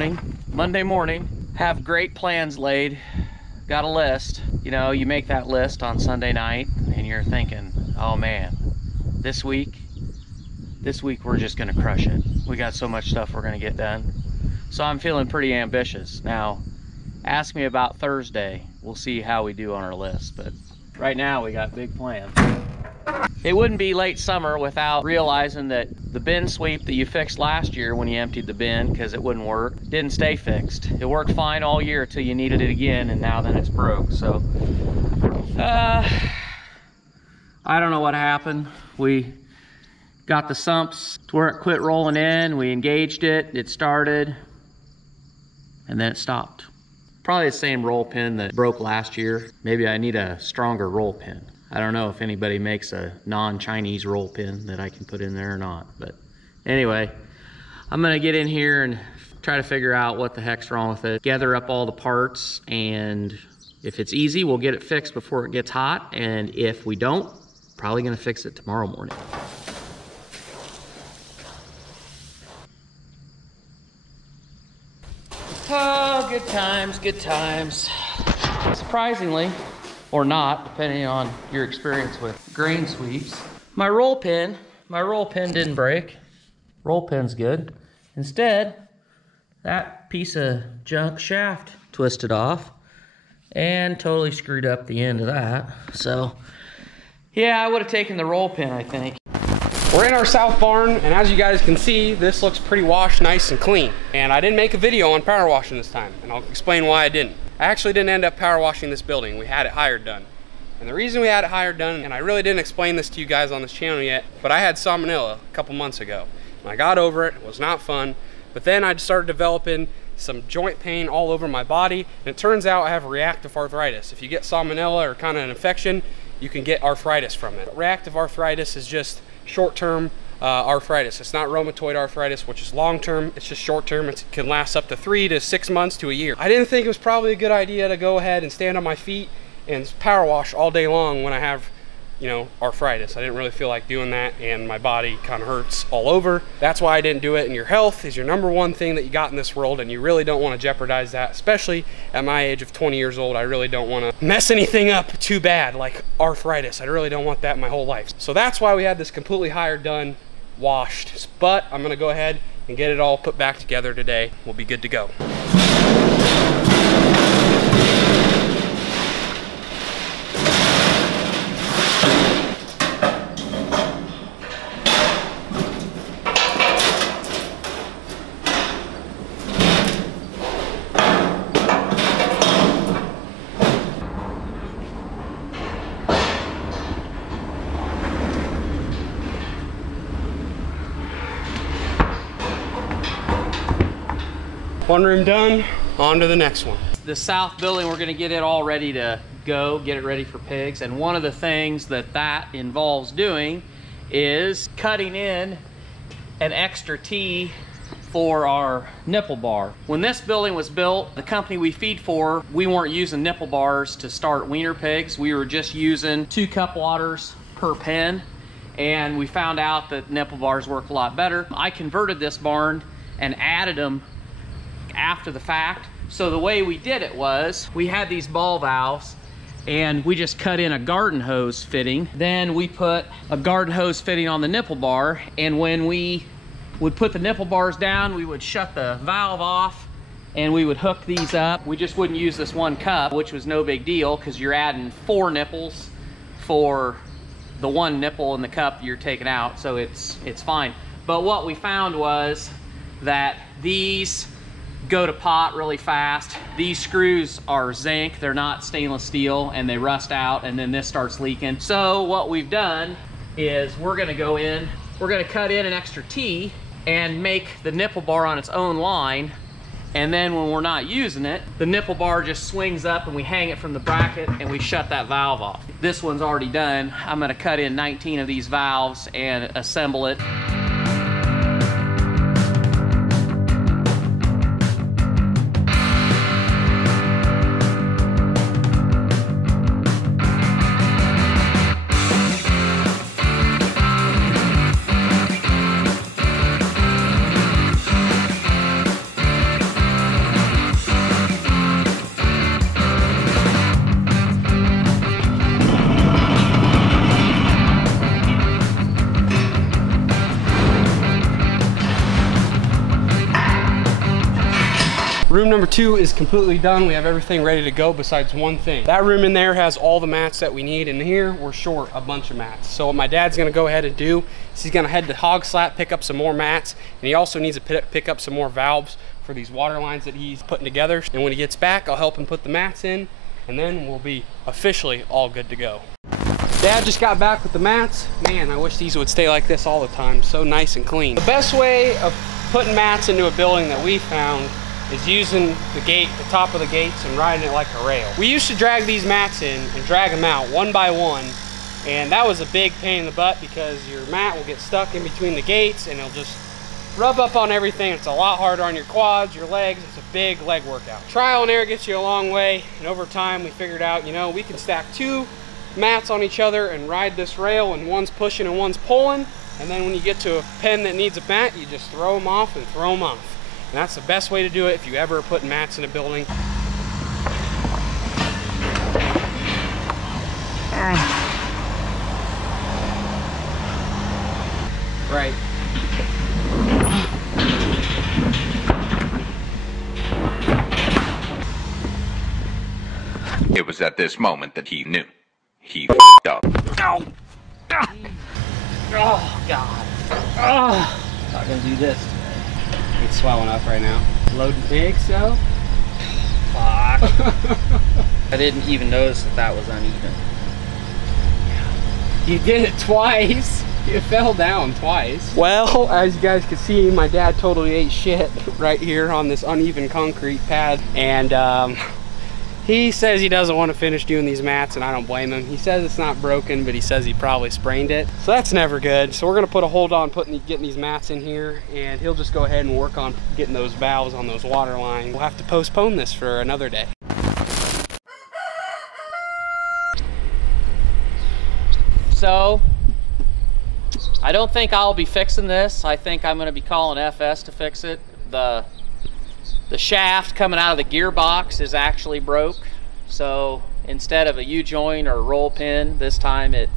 morning, Monday morning, have great plans laid, got a list. You know, you make that list on Sunday night and you're thinking, oh man, this week we're just gonna crush it. We got so much stuff we're gonna get done. So I'm feeling pretty ambitious. Now, ask me about Thursday. We'll see how we do on our list, but right now we got big plans. It wouldn't be late summer without realizing that the bin sweep that you fixed last year when you emptied the bin because it wouldn't work, didn't stay fixed. It worked fine all year till you needed it again, and now then it's broke. So, I don't know what happened. We got the sumps to where it quit rolling in, we engaged it, it started, and then it stopped. Probably the same roll pin that broke last year. Maybe I need a stronger roll pin. I don't know if anybody makes a non-Chinese roll pin that I can put in there or not. But anyway, I'm gonna get in here and try to figure out what the heck's wrong with it. Gather up all the parts, and if it's easy, we'll get it fixed before it gets hot. And if we don't, probably gonna fix it tomorrow morning. Oh, good times, good times. Surprisingly, or not, depending on your experience with grain sweeps, my roll pin didn't break. Roll pin's good. Instead, that piece of junk shaft twisted off and totally screwed up the end of that. So, yeah, I would have taken the roll pin, I think. We're in our south barn, and as you guys can see, this looks pretty washed, nice and clean. And I didn't make a video on power washing this time, and I'll explain why I didn't. I actually didn't end up power washing this building. We had it hired done. And the reason we had it hired done, and I really didn't explain this to you guys on this channel yet, but I had salmonella a couple months ago. And I got over it, it was not fun. But then I started developing some joint pain all over my body, and it turns out I have reactive arthritis. If you get salmonella or kind of an infection, you can get arthritis from it. Reactive arthritis is just short-term arthritis. It's not rheumatoid arthritis, which is long-term. It's just short-term. It can last up to 3 to 6 months to a year. I didn't think it was probably a good idea to go ahead and stand on my feet and power wash all day long when I have, you know, arthritis. I didn't really feel like doing that, and my body kind of hurts all over. That's why I didn't do it. And your health is your #1 thing that you got in this world, and you really don't want to jeopardize that, especially at my age of 20 years old. I really don't want to mess anything up too bad, like arthritis. I really don't want that in my whole life. So that's why we had this completely hired done, washed. But I'm gonna go ahead and get it all put back together today. We'll be good to go. One room done, on to the next one. The south building, we're gonna get it all ready to go, get it ready for pigs. And one of the things that involves doing is cutting in an extra T for our nipple bar. When this building was built, the company we feed for, we weren't using nipple bars to start wiener pigs. We were just using 2 cup waters per pen. And we found out that nipple bars work a lot better. I converted this barn and added them after the fact. So the way we did it was, we had these ball valves and we just cut in a garden hose fitting. Then we put a garden hose fitting on the nipple bar, and when we would put the nipple bars down, we would shut the valve off and we would hook these up. We just wouldn't use this 1 cup, which was no big deal because you're adding 4 nipples for the 1 nipple in the cup you're taking out, so it's fine. But what we found was that these go to pot really fast. These screws are zinc, they're not stainless steel, and they rust out, and then this starts leaking. So what we've done is we're gonna go in, we're gonna cut in an extra T and make the nipple bar on its own line, and then when we're not using it, the nipple bar just swings up and we hang it from the bracket and we shut that valve off. This one's already done. I'm gonna cut in 19 of these valves and assemble it. Room number 2 is completely done. We have everything ready to go besides one thing. That room in there has all the mats that we need, and here we're short a bunch of mats. So what my dad's gonna go ahead and do is he's gonna head to Hog Slat, pick up some more mats, and he also needs to pick up some more valves for these water lines that he's putting together. And when he gets back, I'll help him put the mats in, and then we'll be officially all good to go. Dad just got back with the mats. Man, I wish these would stay like this all the time. So nice and clean. The best way of putting mats into a building that we found is using the gate, the top of the gates, and riding it like a rail. We used to drag these mats in and drag them out one by one, and that was a big pain in the butt because your mat will get stuck in between the gates and it'll just rub up on everything. It's a lot harder on your quads, your legs. It's a big leg workout. Trial and error gets you a long way, and over time we figured out, you know, we can stack 2 mats on each other and ride this rail, and one's pushing and one's pulling, and then when you get to a pen that needs a mat, you just throw them off and throw them off. And that's the best way to do it if you ever are putting mats in a building. Right. It was at this moment that he knew. He f***ed up. Oh, oh God. Oh, not gonna do this today. It's swelling up right now. Loading pigs, so? Fuck. I didn't even notice that that was uneven. You did it twice. You fell down twice. Well, as you guys can see, my dad totally ate shit right here on this uneven concrete pad. And he says he doesn't want to finish doing these mats, and I don't blame him. He says it's not broken, but he says he probably sprained it. So that's never good. So we're gonna put a hold on getting these mats in here, and he'll just go ahead and work on getting those valves on those water lines. We'll have to postpone this for another day. So, I don't think I'll be fixing this. I think I'm gonna be calling FS to fix it. The shaft coming out of the gearbox is actually broke. So instead of a U-joint or a roll pin, this time it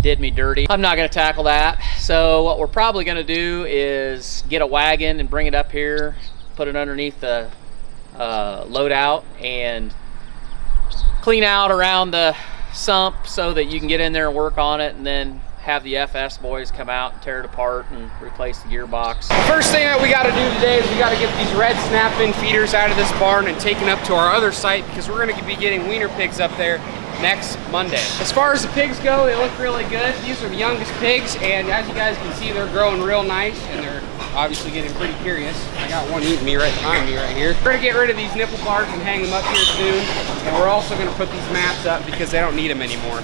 did me dirty. I'm not gonna tackle that. So what we're probably gonna do is get a wagon and bring it up here, put it underneath the loadout, and clean out around the sump so that you can get in there and work on it, and then have the FS boys come out and tear it apart and replace the gearbox. The first thing that we got to do today is we got to get these red snap-in feeders out of this barn and taken up to our other site, because we're going to be getting wiener pigs up there next Monday. As far as the pigs go, they look really good. These are the youngest pigs, and as you guys can see, they're growing real nice, and they're obviously getting pretty curious. I got one eating me right behind me right here. We're gonna get rid of these nipple guards and hang them up here soon, and we're also gonna put these mats up because they don't need them anymore.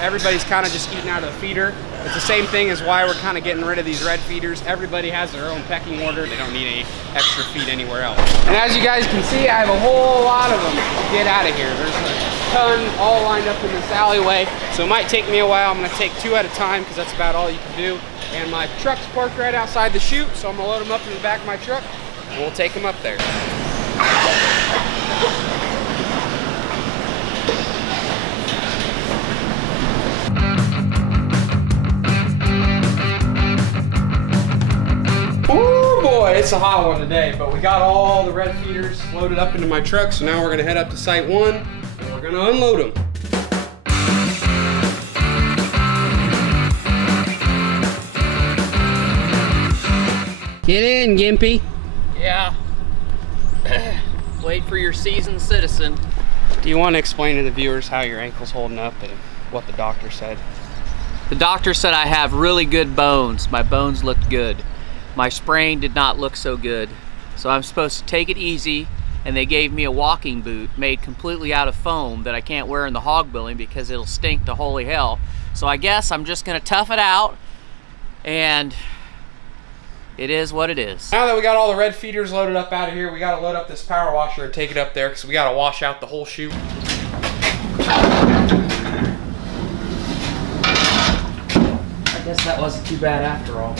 Everybody's kind of just eating out of the feeder. It's the same thing as why we're kind of getting rid of these red feeders. Everybody has their own pecking order. They don't need any extra feed anywhere else. And as you guys can see, I have a whole lot of them to get out of here. There's a ton all lined up in this alleyway, so it might take me a while. I'm gonna take 2 at a time because that's about all you can do. And my truck's parked right outside the chute, so I'm gonna load them up in the back of my truck, and we'll take them up there. Oh boy, it's a hot one today, but we got all the red feeders loaded up into my truck, so now we're gonna head up to site 1, and we're gonna unload them. Get in, Gimpy. Yeah. Wait for your seasoned citizen. Do you want to explain to the viewers how your ankle's holding up and what the doctor said? The doctor said I have really good bones. My bones looked good. My sprain did not look so good. So I'm supposed to take it easy, and they gave me a walking boot made completely out of foam that I can't wear in the hog building because it'll stink to holy hell. So I guess I'm just gonna tough it out, and it is what it is. Now that we got all the red feeders loaded up out of here, we gotta load up this power washer and take it up there because we gotta wash out the whole chute. I guess that wasn't too bad after all.